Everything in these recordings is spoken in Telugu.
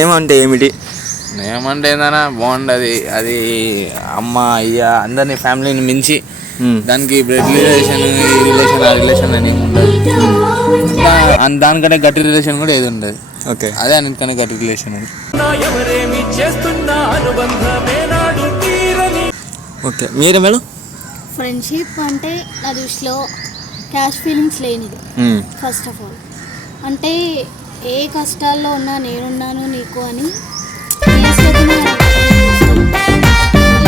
ఏమంటే ఏమిటి? ఏమంటే ఏందన్నా బాగుండదు. అది అమ్మ అయ్య అందరినీ ఫ్యామిలీని మించి దానికి బ్లడ్ రిలేషన్ ఈ రిలేషన్ ఆ రిలేషన్ అని ఏమి ఉండదు. దానికంటే గట్టి రిలేషన్ కూడా ఏది ఉండదు. ఓకే, అదే అన్నిటికన్నా గట్టి రిలేషన్ అది. ఓకే, మీరే మేడం? ఫ్రెండ్షిప్ అంటే నా దృష్టిలో క్యాష్ ఫీలింగ్స్ లేనిది. ఫస్ట్ ఆఫ్ ఆల్ అంటే ఏ కష్టాల్లో ఉన్నా నేనున్నాను నీకు అని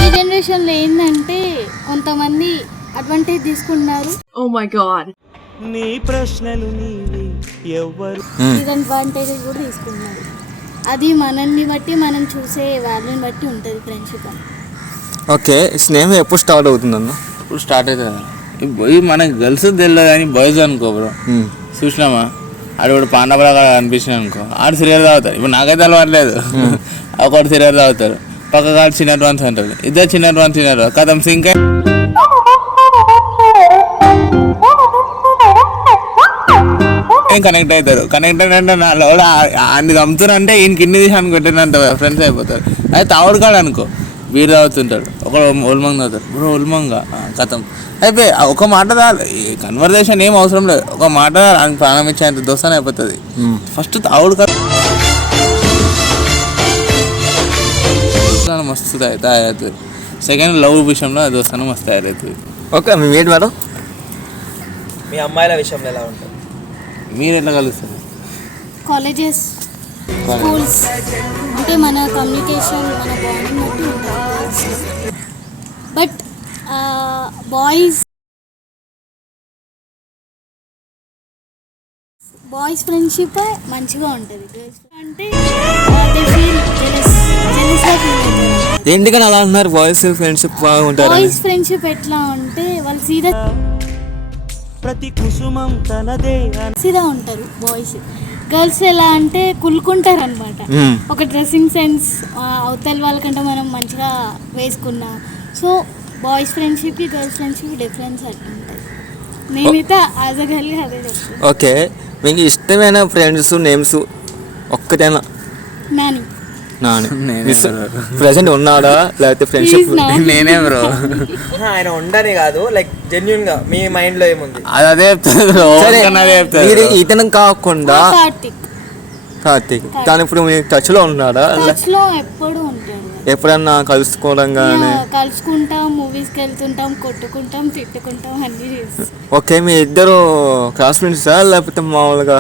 ఈ జనరేషన్లో ఏంటంటే కొంతమంది అడ్వాంటేజ్ తీసుకున్నారు. ఓ మై గాడ్, నీ ప్రశ్నలు నీవి ఎవరు డిసడ్వాంటేజెస్ కూడా తీసుకున్నారు. అది మనల్ని బట్టి మనం చూసే వాల్యూని బట్టి ఉంటుంది ఫ్రెండ్షిప్ అని. ఓకే, స్నేహం ఎప్పుడు స్టార్ట్ అవుతుందన్న? ఇప్పుడు స్టార్ట్ అవుతుంది. మనకి గర్ల్స్ తెలియదు కానీ బాయ్స్ అనుకో బ్రో, చూసినామా ఆడు ఇప్పుడు పాండవలాగా అనిపించింది అనుకో, ఆడు సీరియల్ తాగుతారు. ఇప్పుడు నాకైతే అలవాట్లేదు. ఒకటి సీరియల్ తాగుతారు, పక్క కాడు చిన్న అడ్వాన్స్ అంటారు, ఇద్దరు చిన్న అడ్వాన్స్ తిన్నారు కథం సింక్ ఏం కనెక్ట్ అవుతారు. కనెక్ట్ అంటే నాలో అన్ని చంపుతారు అంటే ఈయన కింది తీసాను కొట్టినంత ఫ్రెండ్స్ అయిపోతారు. అది తావుడు కాడు అనుకో, వీరు తాగుతుంటాడు, ఒకడు ఒల్మంగ తాగుతాడు, బ్రో ఒల్మంగ కథం అయిపోయి ఒక మాట కన్వర్జేషన్ ఏం అవసరం లేదు. ఒక మాట ప్రాణం ఇచ్చేంత దోస్తానే అయిపోతుంది. ఫస్ట్ తావుడు కాదు మస్తు తయారవుతుంది. సెకండ్ లవ్ విషయంలో దోస్తాను మస్తు తయారవుతుంది. ఓకే, మీ ఏంటి మేడం? మీ అమ్మాయిల విషయంలో ఎలా ఉంటుంది? మీరు ఎట్లా కలుస్తారు? కాలేజెస్, స్కూల్స్ అంటే మన కమ్యూనికేషన్ మన బాండింగ్ బట్టి ఉంటుంది. బట్ బాయ్స్ ఫ్రెండ్షిప్ మంచిగా ఉంటుంది. గర్ల్స్ అంటే ఎందుకని అలా అంటున్నారు? బాయ్స్ ఫ్రెండ్షిప్ బాగుంటారు. బాయ్స్ ఫ్రెండ్షిప్ ఎట్లా అంటే వాళ్ళు ప్రతి కుసుమం తనదే సీదా ఉంటారు బాయ్స్. గర్ల్స్ ఎలా అంటే కులుకుంటారు అనమాట. ఒక డ్రెస్సింగ్ సెన్స్ అవతల వాళ్ళకంటే మనం మంచిగా వేసుకున్నాం. సో బాయ్స్ ఫ్రెండ్షిప్కి గర్ల్స్ ఫ్రెండ్షిప్ డిఫరెన్స్ అట్లా ఉంటుంది. నేనైతే యాజ్ అ గర్ల్ అదే చెప్తాను. ఓకే, మీకు ఇష్టమైన ఫ్రెండ్స్ నేమ్స్ ఒక్కటేనా? నాని. ప్రెసెంట్ ఉన్నాడా లేకపోతే ఫ్రెండ్షిప్? నేనే బ్రో. ఆయన ఉండని కాదు, లైక్ జెన్యున్ గా మీ మైండ్ లో ఏముంది అదే చెప్తారు. ఇతను కాకుండా కార్తీక్ తను ఇప్పుడు మీ టచ్ లో ఉన్నాడా? టచ్ లో ఎప్పుడు ఉంటాడు. ఎప్పుడన్నా కలుసుకోవడం కానీ? కలుసుకుంటాం, మూవీస్కి వెళ్తుంటాం, కొట్టుకుంటాం, తిట్టుకుంటాం, అన్ని చేస్తాం. ఓకే, మీ ఇద్దరు క్లాస్మేట్సా లేకపోతే మామూలుగా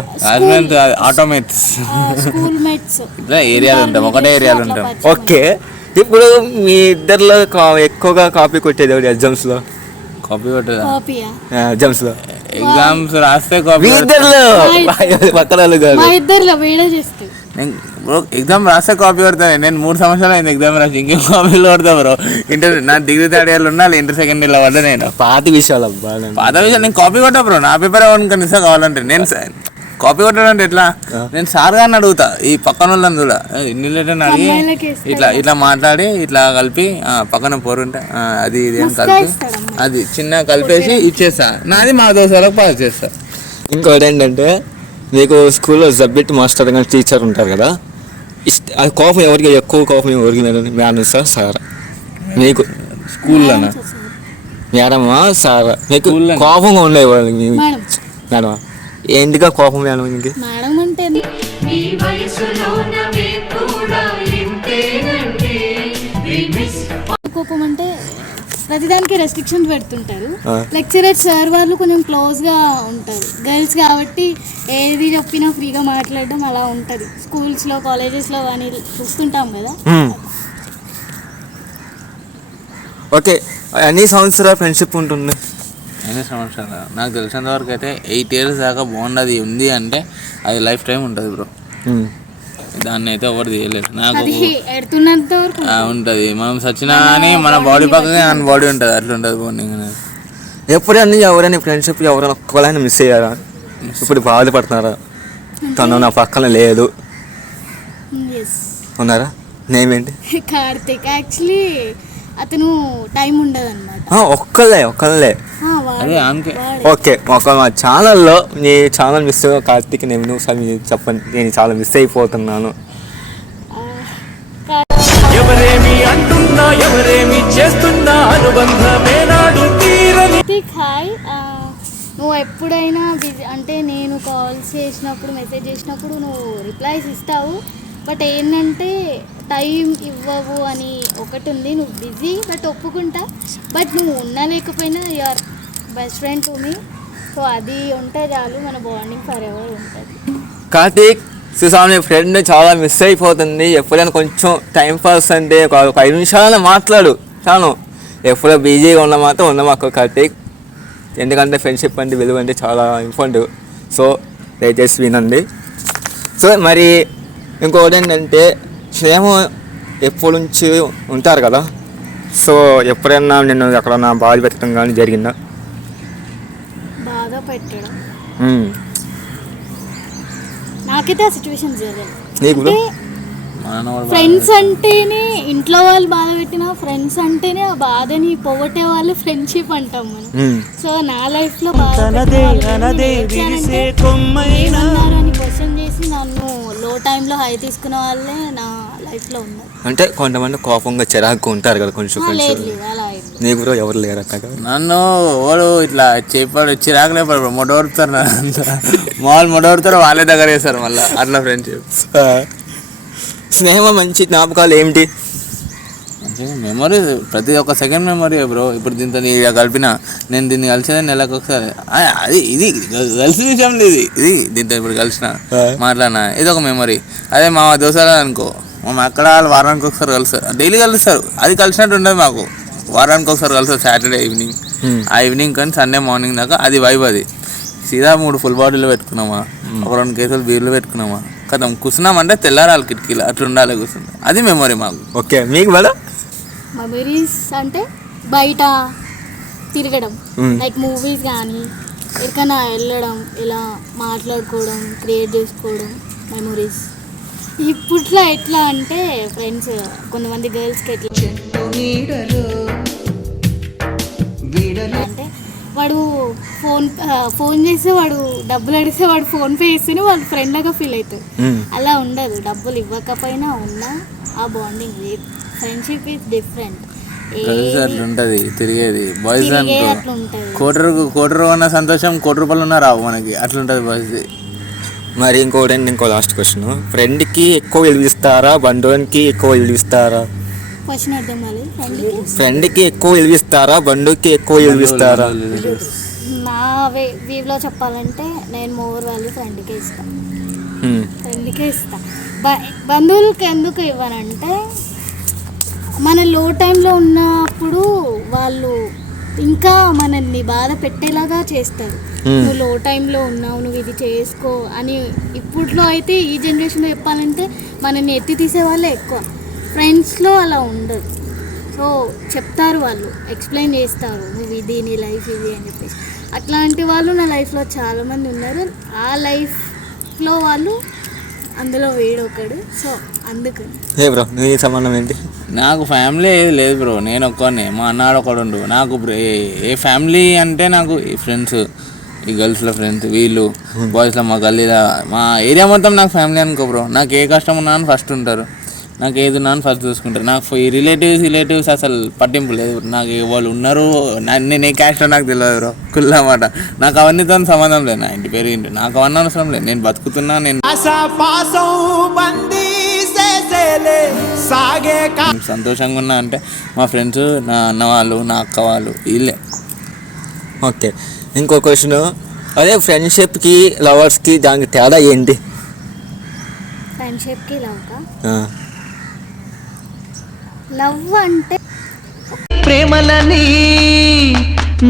ఆటోమేట్స్? School mates. ఏరియాలో ఉంటాం, ఒకటే ఏరియాలో ఉంటాం. ఓకే, ఇప్పుడు మీ ఇద్దరిలో ఎక్కువగా కాపీ కొట్టేది ఎవరు ఎగ్జామ్స్ లో? కాపీ కొట్టేదా? ఎగ్జామ్స్ లో ఎగ్జామ్స్ రాస్తే కాపీ. మా ఇద్దరిలో వీడియో చేస్తాం. బ్రో ఎగ్జామ్ రాస్తే కాపీ కొడతాను. నేను 3 సంవత్సరాలు అయింది ఎగ్జామ్ రాసి, ఇంకేం కాపీలు కొడతా బ్రో. ఇంటర్ నా డిగ్రీ 3rd ఇయర్లో ఉన్నా, ఇంటర్ 2nd ఇయర్లో పడ్డా. నేను పాత విషయాలు నేను కాపీ కొట్టా బ్రో. నా పేపర్ ఎవరికి ఇస్తా కావాలంటే. నేను కాపీ కొట్టాడంటే ఎట్లా, నేను సార్ గారిని అడుగుతా, ఈ పక్కన వాళ్ళని కూడా ఇన్ని లెటర్ అడిగి ఇట్లా మాట్లాడి ఇట్లా కలిపి పక్కన పోరుంటే అది ఇది అని కలిపి అది చిన్న కలిపేసి ఇచ్చేస్తా. నాది మా దోస్తులకు పాస్ చేస్తా. ఇంకోటి ఏంటంటే, మీకు స్కూల్లో సబ్జెక్ట్ మాస్టర్ కానీ టీచర్ ఉంటారు కదా, అది కోపం ఎవరికి ఎక్కువ కోపం ఎవరికి? మేడం సార్ మీకు స్కూల్లోనా? మేడమా సారా? మీకు కోపంగా ఉండేవాళ్ళు మేడం? ఎందుకు కోపం మేడం? మీకు మేడం అంటే కోపం అంటే ప్రతిదానికి రెస్ట్రిక్షన్స్ పెడుతుంటారు. లెక్చరర్ సార్ వాళ్ళు కొంచెం క్లోజ్గా ఉంటారు. గర్ల్స్ కాబట్టి ఏది చెప్పినా ఫ్రీగా మాట్లాడడం అలా ఉంటుంది. స్కూల్స్లో కాలేజెస్లో కానీ చూస్తుంటాం కదా. ఓకే, ఎన్ని సంవత్సరాల ఫ్రెండ్షిప్ ఉంటుంది? ఎన్ని సంవత్సరాలు నాకు తెలిసినంత వరకు అయితే 8 years దాకా బాగుండదు ఉంది అంటే అది లైఫ్ టైం ఉంటుంది బ్రో. దాన్ని అయితే ఎవరు తీయలేదు. నాకు ఉంటుంది, మనం సచ్చినా అని మన బాడీ పక్కనే మన బాడీ ఉంటుంది, అట్లా ఉంటుంది బాండింగ్ అనేది. ఎప్పుడన్నా ఎవరైనా ఫ్రెండ్షిప్ ఎవరైనా ఒక్కలైనా మిస్ అయ్యారా? ఇప్పుడు బాధపడుతున్నారా? తను నా పక్కన లేదు ఉన్నారా? నేమ్ ఏంటి? కార్తిక్. యాక్చువల్లీ అతను టైం ఉండదు అనమాట. ఒక్కళ్ళే ఓకే, ఒక మా ఛానల్లో నీ ఛానల్ మిస్ కార్తీక్ నేను ఒకసారి చెప్పండి, నేను చాలా మిస్ అయిపోతున్నాను ఎవరేమి చేస్తున్నా అనుబంధమే నాడు తీరని. హాయ్, నువ్వు ఎప్పుడైనా బిజీ అంటే నేను కాల్స్ చేసినప్పుడు మెసేజ్ చేసినప్పుడు నువ్వు రిప్లైస్ ఇస్తావు, బట్ ఏంటంటే టైం ఇవ్వవు అని ఒకటి ఉంది. నువ్వు బిజీ బట్ ఒప్పుకుంటా, బట్ నువ్వు ఉన్నా లేకపోయినా your best friend to me. So అది ఉంటే చాలు, మన బాండింగ్ ఫర్ ఎవర్ ఉంటుంది. కార్తీక్ సుసామి ఫ్రెండ్ చాలా మిస్ అయిపోతుంది. ఎప్పుడైనా కొంచెం టైం పాస్ అంటే ఒక 5 నిమిషాలైనా మాట్లాడు చాలు. ఎప్పుడో బిజీగా ఉన్న మాత్రం ఉండమాకు కార్తీక్, ఎందుకంటే ఫ్రెండ్షిప్ అంటే విలువ అంటే చాలా ఇంపార్టెంట్. సో దయచేసి వినండి. సో మరి ఇంకోటి ఏంటంటే స్నేహం ఎప్పటి నుంచి ఉంటారు కదా, సో ఎప్పుడైనా నేను ఎక్కడన్నా బాధ పెట్టడం కానీ జరిగిందా? బాధ పెట్టడం మ్మ్. నాకైతే ఆ సిచ్యువేషన్ జరగదు. నీకు అంటే ఫ్రెండ్స్ అంటేనే ఇంట్లో వాళ్ళు బాధ పెట్టిన ఫ్రెండ్స్ అంటేనే ఆ బాధని పోగొట్టే వాళ్ళు ఫ్రెండ్షిప్ అంటాం మనం. సో నా లైఫ్ లో ఏమన్నారని క్వశ్చన్ చేసి నన్ను లో టైంలో హై తీసుకున్న వాళ్ళే నా లైఫ్ లో ఉన్నారు. అంటే కొంతమంది కోపంగా చిరాకు ఉంటారు కదా కొంచెం లేదు ఫ్రెండ్స్. లేదు అలా అయింది. నీకు కూడా ఎవరు లేరు అక్క? నన్ను వాడు ఇట్లా చెప్పాడు చిరాకు లేపాడు, మొడవడుతారు మామూలు మొడవడుతారు, వాళ్ళే దగ్గర వేస్తారు మళ్ళీ అట్లా ఫ్రెండ్షిప్. స్నేహం మంచి జ్ఞాపకాలు ఏమిటి? మెమరీ ప్రతి ఒక్క సెకండ్ మెమరీ బ్రో. ఇప్పుడు దీంతో కలిపిన నేను దీన్ని కలిసేది నెలకు ఒకసారి, అది ఇది కలిసిన విషయం లేదు, ఇది దీంతో ఇప్పుడు కలిసిన మాట్లాడినా ఇది ఒక మెమరీ. అదే మా దోస్తులు అనుకో, మా అక్కడ వాళ్ళు వారానికి ఒకసారి కలుస్తారు, డైలీ కలుస్తారు, అది కలిసినట్టు ఉండదు మాకు. వారానికి ఒకసారి కలుస్తారు సాటర్డే ఈవినింగ్, ఆ ఈవినింగ్ కానీ సండే మార్నింగ్ దాకా అది వైబ్. అది సీదా 3 ఫుల్ బాటిల్ పెట్టుకున్నామా, ఒక 2 కేసులు బీర్లు పెట్టుకున్నామా, కథం కూర్చున్నామంటే తెల్లారాలి కిటికీలు అట్లా ఉండాలి కూర్చుంది, అది మెమరీ మాకు. ఓకే, మీకు మేడం? మెమరీస్ అంటే బయట తిరగడం, లైక్ మూవీస్ కానీ ఎక్కడికైనా వెళ్ళడం, ఇలా మాట్లాడుకోవడం, క్రియేట్ చేసుకోవడం మెమరీస్. ఇప్పట్లో ఎట్లా అంటే ఫ్రెండ్స్ కొంతమంది గర్ల్స్కి ఎట్లా అంటే వాడు ఫోన్ చేస్తే వాడు డబ్బులు అడిగితే వాడు ఫోన్పే చేస్తేనే వాళ్ళు ఫ్రెండ్ లాగా ఫీల్ అవుతారు. అలా ఉండదు, డబ్బులు ఇవ్వకపోయినా ఉన్నా ఆ బాండింగ్ లేదు. Friendship is different. అట్లుంటది తిరిగేది. బాయ్స్ అనుకో అట్లుంటది, కోటి ఉన్న సంతోషం 1 కోటి రూపాయలు ఉన్నా రావు మనకి, అట్లుంటది బాయ్స్. మరి ఇంకో లాస్ట్ క్వశ్చన్, ఫ్రెండ్కి ఎక్కువ విలువ ఇస్తారా, బంధువునికి ఎక్కువ విలువ ఇస్తారా? క్వశ్చన్ అర్థం కాలేదు. ఫ్రెండ్కి ఎక్కువ విలువ ఇస్తారా, బంధువుకి ఎక్కువ విలువ ఇస్తారా? నా వీవ్లో చెప్పాలంటే నేను మోర్ వాల్యూ ఫ్రెండ్కే ఇస్తాను. ఫ్రెండ్కే ఇస్తాను. బంధువులకి ఎందుకు ఇవ్వనంటే మన లో టైంలో ఉన్నప్పుడు వాళ్ళు ఇంకా మనల్ని బాధ పెట్టేలాగా చేస్తారు. నువ్వు లో టైంలో ఉన్నావు, నువ్వు ఇది చేసుకో అని. ఇప్పట్లో అయితే ఈ జనరేషన్లో చెప్పాలంటే మనల్ని ఎత్తి తీసే వాళ్ళే ఎక్కువ. ఫ్రెండ్స్లో అలా ఉండదు. సో చెప్తారు, వాళ్ళు ఎక్స్ప్లెయిన్ చేస్తారు, నువ్వు ఇది నీ లైఫ్ ఇది అని చెప్పేసి. అట్లాంటి వాళ్ళు నా లైఫ్లో చాలామంది ఉన్నారు. ఆ లైఫ్లో వాళ్ళు అందులో వేడొకడు. సో అందుకని బ్రో నీ సంబంధం ఏంటి? నాకు ఫ్యామిలీ ఏది లేదు బ్రో, నేను ఒక్కనే, మా అన్నాడు ఒకడు ఉండు. నాకు ఏ ఫ్యామిలీ అంటే నాకు ఈ ఫ్రెండ్స్, ఈ గర్ల్స్లో ఫ్రెండ్స్, వీళ్ళు బాయ్స్లో మా గల్లీలో మా ఏరియా మొత్తం నాకు ఫ్యామిలీ అనుకో బ్రో. నాకు ఏ కష్టం ఉన్నా అని ఫస్ట్ ఉంటారు, నాకు ఏది ఉన్నా అని ఫస్ట్ చూసుకుంటారు. నాకు ఈ రిలేటివ్స్ అసలు పట్టింపు లేదు. నాకు వాళ్ళు ఉన్నారు, నేను ఏ క్యాస్టో నాకు తెలియదు బ్రో, కుల్లమాట. నాకు అవన్నీతో సంబంధం లేదు. నా ఇంటి పేరు ఏంటి నాకు అవన్నీ అవసరం లేదు. నేను బతుకుతున్నా, నేను సంతోషంగా ఉన్నా అంటే మా ఫ్రెండ్స్, నా అన్న వాళ్ళు, నా అక్క వాళ్ళు, వీళ్ళే. ఓకే, ఇంకో క్వశ్చన్, అదే ఫ్రెండ్షిప్కి లవర్స్కి దానికి తేడా ఏంటి? ఫ్రెండ్షిప్కి లవ్ అంటే ప్రేమలని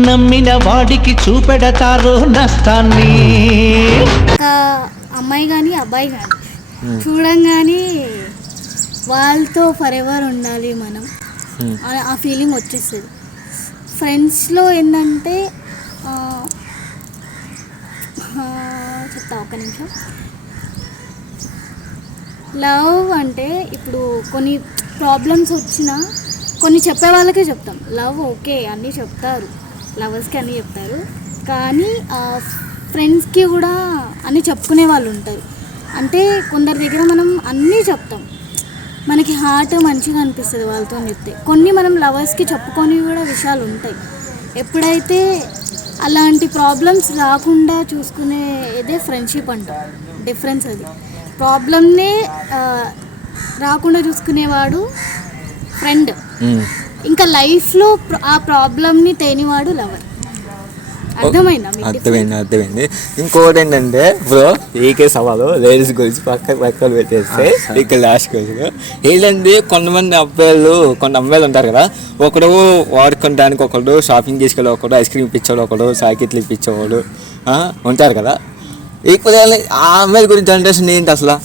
నమ్మిన వాడికి చూపెడతారు నష్టాన్ని. ఒక అమ్మాయి కానీ అబ్బాయి కానీ చూడంగానే వాళ్ళతో ఫర్ ఎవర్ ఉండాలి మనం, ఆ ఫీలింగ్ వచ్చేస్తుంది. ఫ్రెండ్స్లో ఏంటంటే చెప్తా ఒక నిమిషం. లవ్ అంటే ఇప్పుడు కొన్ని ప్రాబ్లమ్స్ వచ్చినా కొన్ని చెప్పే వాళ్ళకే చెప్తాం. లవ్ ఓకే అన్నీ చెప్తారు, లవర్స్కి అన్నీ చెప్తారు, కానీ ఫ్రెండ్స్కి కూడా అన్నీ చెప్పుకునే వాళ్ళు ఉంటారు. అంటే కొందరి దగ్గర మనం అన్నీ చెప్తాం, మనకి హార్ట్ మంచిగా అనిపిస్తుంది వాళ్ళతో చెప్తే. కొన్ని మనం లవర్స్కి చెప్పుకొని కూడా విషయాలు ఉంటాయి. ఎప్పుడైతే అలాంటి ప్రాబ్లమ్స్ రాకుండా చూసుకునేదే ఫ్రెండ్షిప్ అంటాం. డిఫరెన్స్ అది. ప్రాబ్లమ్నే రాకుండా చూసుకునేవాడు ఫ్రెండ్. ఇంకా లైఫ్లో ఆ ప్రాబ్లమ్ని తేనివాడు లవర్. అర్థమైంది. ఇంకోటి ఏంటంటే బ్రో, ఏకే సవాలు లేడీస్ గురించి పక్కన పెట్టేస్తే ఇక లాస్ట్ క్వశ్చన్ ఏంటంటే, కొన్ని అమ్మాయిలు ఉంటారు కదా, ఒకడు వాడుకోవడానికి, ఒకడు షాపింగ్ చేసుకెళ్ళి, ఒకడు ఐస్ క్రీమ్ ఇప్పించాడు, ఒకడు సాకెట్లు ఇప్పించేవాడు ఉంటారు కదా. ఈక్వల్ ఆ అమ్మాయిల గురించి జనరేషన్ ఏంటి అసలు?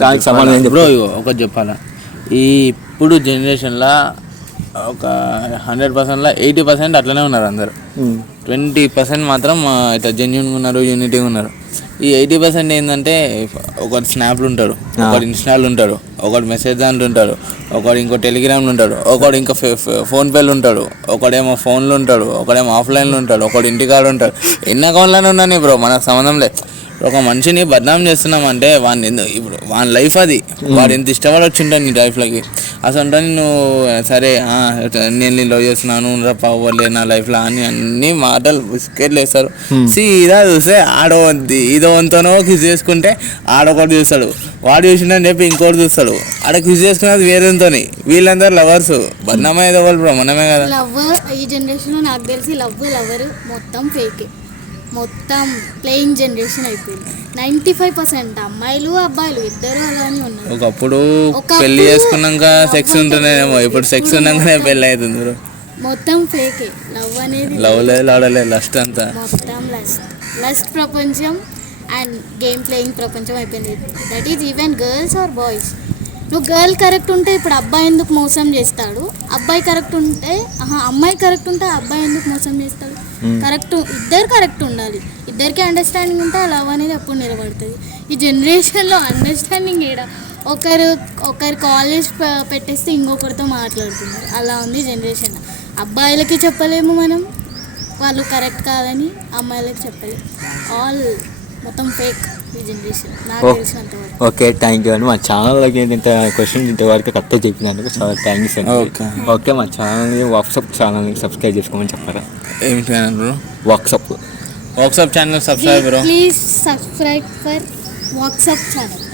దానికి సమాధానం బ్రో ఒకటి చెప్పాలా, ఈ ఇప్పుడు జనరేషన్లో ఒక 100%లో 80% అట్లనే ఉన్నారు అందరు. 20% మాత్రం ఇట్లా జెన్యూన్గా ఉన్నారు, యూనిటీగా ఉన్నారు. ఈ 80% ఏంటంటే, ఒకటి స్నాప్లు ఉంటాడు, ఒకటి ఇన్స్టాలు ఉంటాడు, ఒకటి మెసేజ్ దాంట్లో ఉంటాడు, ఒకడు ఇంకో టెలిగ్రామ్లు ఉంటాడు, ఒకడు ఇంకా ఫోన్పేలు ఉంటాడు, ఒకడేమో ఫోన్లు ఉంటాడు, ఒకడేమో ఆఫ్లైన్లో ఉంటాడు, ఒకడు ఇంటికాడ ఉంటాడు. ఎన్ని అకౌంట్లోనే ఉన్నాను బ్రో, మనకు సంబంధం లేదు. ఒక మనిషిని బద్నాం చేస్తున్నామంటే ఇప్పుడు వాని లైఫ్ అది, వాడు ఎంత ఇష్టపడొచ్చు ఉంటాను నీ లైఫ్లోకి. అసలు నువ్వు సరే నేను లవ్ చేస్తున్నాను పవ్వలే నా లైఫ్లో అని అన్ని మాటలు బిస్కెట్లు వేస్తారు. సీదా చూస్తే ఇదో వంతోనో కిస్ చేసుకుంటే ఆడొకటి చూస్తాడు, వాడు చూసిండని చెప్పి ఇంకోటి చూస్తాడు, ఆడ కిస్ చేసుకున్నది వేరేతో. వీళ్ళందరూ లవర్స్, బద్నామయ్యేది వాళ్ళు బ్రో, మనమే కదా. లవ్ ఈ జనరేషన్లో నాకు తెలిసి లవర్ మొత్తం ఫేకే, మొత్తం ప్లేయింగ్ జనరేషన్ అయిపోయింది. 95% అమ్మాయిలు అబ్బాయిలు ఇద్దరు అలానే ఉన్నారు. ఒకప్పుడు పెళ్లి చేసుకున్నాక సెక్స్ ఉంటుందేమో, ఇప్పుడు సెక్స్ ఉన్నాకనే పెళ్ళి అవుతుంది. మొత్తం ఫేకే. లవ్ అనేది లవ్ లేదు, లస్ట్ అంతా మొత్తం లస్ట్ ప్రపంచం అండ్ గేమ్ ప్లేయింగ్ ప్రపంచం అయిపోయింది. That is even girls or boys. నువ్వు గర్ల్ కరెక్ట్ ఉంటే ఇప్పుడు అబ్బాయి ఎందుకు మోసం చేస్తాడు, అబ్బాయి కరెక్ట్ ఉంటే అమ్మాయి కరెక్ట్ ఉంటే అబ్బాయి ఎందుకు మోసం చేస్తాడు? కరెక్ట్, ఇద్దరు కరెక్ట్ ఉండాలి, ఇద్దరికి అండర్స్టాండింగ్ ఉంటే ఆ లవ్ అనేది ఎప్పుడు నిలబడుతుంది. ఈ జనరేషన్లో అండర్స్టాండింగ్ ఏడా, ఒకరు కాలేజ్ పెట్టేస్తే ఇంకొకరితో మాట్లాడుతున్నారు. అలా ఉంది జనరేషన్. అబ్బాయిలకి చెప్పలేము మనం వాళ్ళు కరెక్ట్ కాదని, అమ్మాయిలకి చెప్పలేము. ఆల్ మొత్తం ఫేక్ ఈ జనరేషన్ నాకు తెలిసినంతవరకు. ఓకే, థ్యాంక్ యూ అండి. మా ఛానల్లోకి ఏంటంటే క్వశ్చన్ ఇంతవరకు కరెక్ట్గా చెప్పినందుకు చాలా థ్యాంక్స్ అండి. ఓకే, మా ఛానల్ని వాట్సాప్ ఛానల్ని సబ్స్క్రైబ్ చేసుకోమని చెప్పారా? ఏం channel bro? WhatsApp channel subscribe bro. Please subscribe for WhatsApp channel.